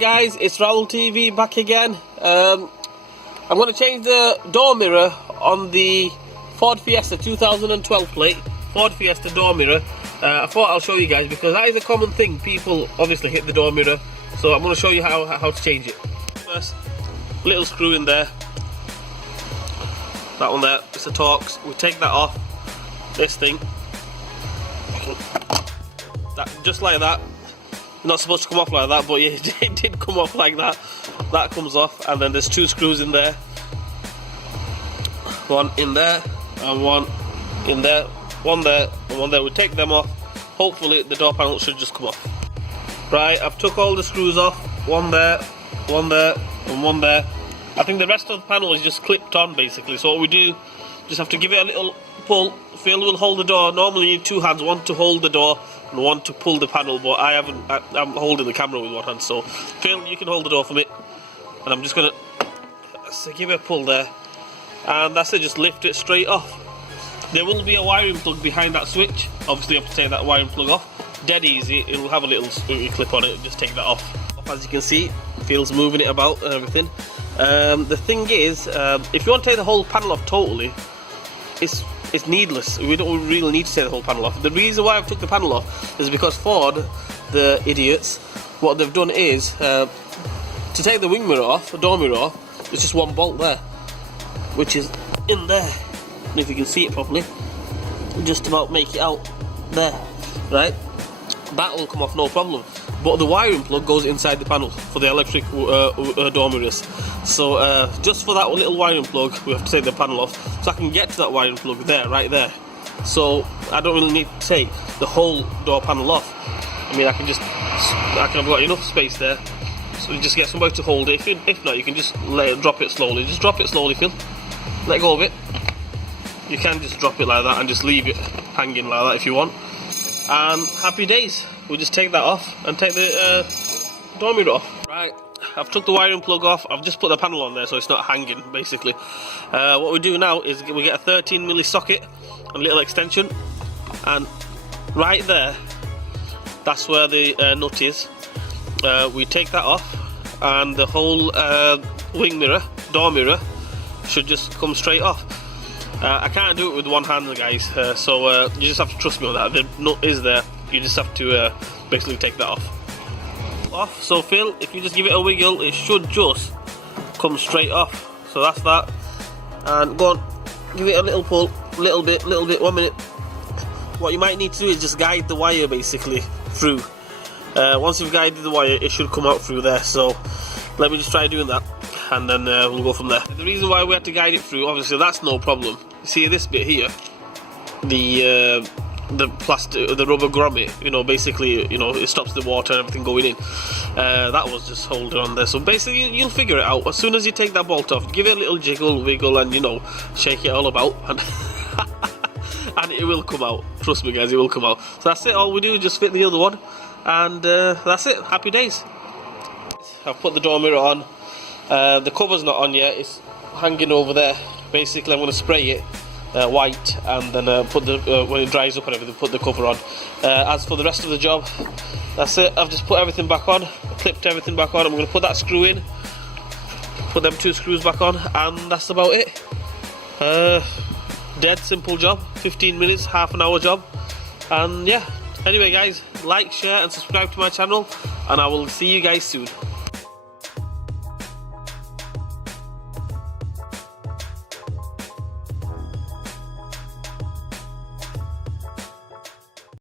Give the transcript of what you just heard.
guys, it's Raul TV back again. I'm going to change the door mirror on the Ford Fiesta 2012 plate. Ford Fiesta door mirror. I thought I'll show you guys because that is a common thing. People obviously hit the door mirror, so I'm going to show you how to change it. First, little screw in there. That one there, it's a Torx. We take that off. This thing, that just like that. Not supposed to come off like that, but yeah, it did come off like that. That comes off, and then there's two screws in there. One in there, and one in there. One there, and one there. We take them off. Hopefully the door panel should just come off. Right, I've took all the screws off. One there, and one there. I think the rest of the panel is just clipped on basically. So what we do, just have to give it a little pull. Phil will hold the door. Normally you need two hands, one to hold the door and one to pull the panel, but I'm holding the camera with one hand. So Phil, you can hold the door for me, and I'm just gonna give it a pull there, and that's it. Just lift it straight off. There will be a wiring plug behind that switch. Obviously you have to take that wiring plug off. Dead easy. It'll have a little clip on it. Just take that off. As you can see, Phil's moving it about and everything. The thing is, if you want to take the whole panel off totally, it's needless. We don't really need to take the whole panel off. The reason why I've took the panel off is because Ford, the idiots, what they've done is to take the wing mirror off, the door mirror off, there's just one bolt there, which is in there. And if you can see it properly, just about make it out there, right? That will come off no problem. But the wiring plug goes inside the panel for the electric door mirrors. So just for that little wiring plug, we have to take the panel off. So I can get to that wiring plug there, right there. So I don't really need to take the whole door panel off. I mean, I've got enough space there. So you just get somebody to hold it. If not, you can just drop it slowly. Just drop it slowly, Phil. Let go of it. You can just drop it like that and just leave it hanging like that if you want. And happy days. We just take that off and take the door mirror off. Right, I've took the wiring plug off. I've just put the panel on there so it's not hanging basically. What we do now is we get a 13mm socket, a little extension, and right there, that's where the nut is. We take that off, and the whole wing mirror, door mirror, should just come straight off. I can't do it with one hand, guys, so you just have to trust me on that. The nut is there. You just have to basically take that off. So Phil, if you just give it a wiggle, it should just come straight off. So that's that. And go on, give it a little pull, little bit, 1 minute. What you might need to do is just guide the wire basically through. Once you've guided the wire, it should come out through there. So let me just try doing that, and then we'll go from there. The reason why we had to guide it through, obviously that's no problem. You see this bit here, the plastic, the rubber grommet, you know, basically, you know, it stops the water and everything going in. That was just holding on there. So basically you'll figure it out as soon as you take that bolt off. Give it a little jiggle, wiggle, and you know, shake it all about, and and it will come out. Trust me, guys, it will come out. So that's it. All we do is just fit the other one, and that's it. Happy days. I've put the door mirror on. The cover's not on yet. It's hanging over there. Basically, I'm going to spray it white, and then put the when it dries up and everything, put the cover on. As for the rest of the job, that's it. I've just put everything back on, clipped everything back on. I'm going to put that screw in, put them two screws back on, and that's about it. Dead simple job. 15 minutes, half an hour job, and yeah. Anyway, guys, like, share, and subscribe to my channel, and I will see you guys soon.